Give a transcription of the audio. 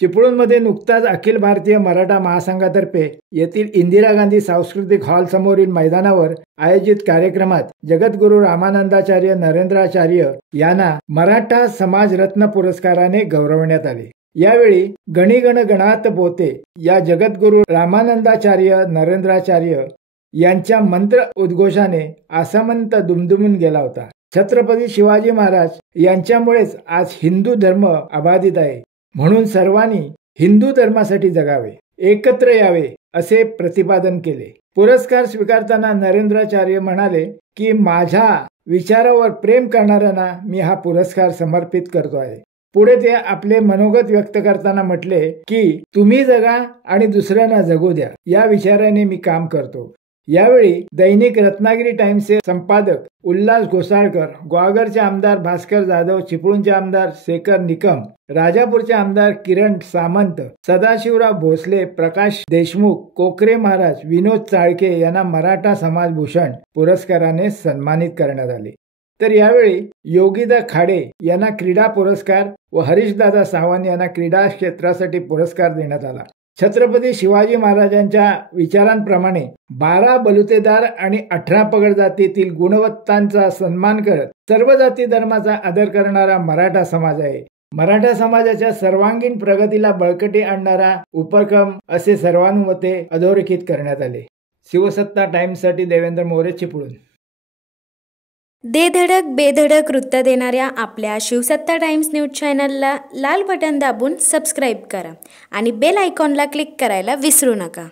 चिपळूणमध्ये नुकताच अखिल भारतीय मराठा महासंघातर्फे येथील इंदिरा गांधी सांस्कृतिक हॉल समोरील मैदानावर आयोजित कार्यक्रमात जगद्गुरू रामानंदाचार्य नरेंद्राचार्य यांना मराठा समाज रत्न पुरस्काराने गौरवण्यात आले। यावेळी गणिगण गणात पोते या जगद्गुरू रामानंदाचार्य नरेंद्राचार्य यांच्या मंत्र उद्घोषाने आसमंत दुमदुमून गेला होता। छत्रपती शिवाजी महाराज यांच्यामुळेच आज हिंदू धर्म अबाधित आहे, म्हणून सर्वांनी हिंदू धर्मासाठी जगावे, एकत्र यावे असे प्रतिपादन केले। पुरस्कार स्वीकारताना नरेंद्राचार्य म्हणाले की माझ्या विचारावर प्रेम करणाऱ्यांना मी हा पुरस्कार समर्पित करतो आहे। पुढे ते आपले मनोगत व्यक्त करताना म्हटले की तुम्ही जगा आणि दुसऱ्यांना जगू द्या, या विचाराने मी काम करतो। यावेळी दैनिक रत्नागिरी टाइम्सचे संपादक उल्हास घोसाळकर, ग्वागरचे आमदार भास्कर जाधव, चिपळूणचे आमदार शेखर निकम, राजापूरचे आमदार किरण सामंत, सदाशिवराव भोसले, प्रकाश देशमुख, कोकरे महाराज, विनोद चाळके यांना मराठा समाज भूषण पुरस्काराने सन्मानित करण्यात आले। तर यावेळी योगीदा खाडे यांना क्रीडा पुरस्कार व हरीशदादा सावंत यांना क्रीडा क्षेत्रासाठी पुरस्कार देण्यात आला। छत्रपती शिवाजी महाराजांच्या विचारांप्रमाणे 12 बलुतेदार आणि 18 पगड जातीतील गुणवत्तांचा सन्मान करत सर्व जाती धर्माचा आदर करणारा मराठा समाज आहे। मराठा समाजाच्या सर्वांगीण प्रगतीला बळकटी आणणारा उपक्रम असे सर्वानुमते अधोरेखित करण्यात आले। शिवसत्ता टाइम्ससाठी देवेंद्र मोरे, चिपळूण। दे धडक बेधडक वृत्त देणाऱ्या आपल्या शिवसत्ता टाइम्स न्यूज चॅनलला लाल बटन दाबून सबस्क्राईब करा आणि बेल आयकॉनला क्लिक करायला विसरू नका।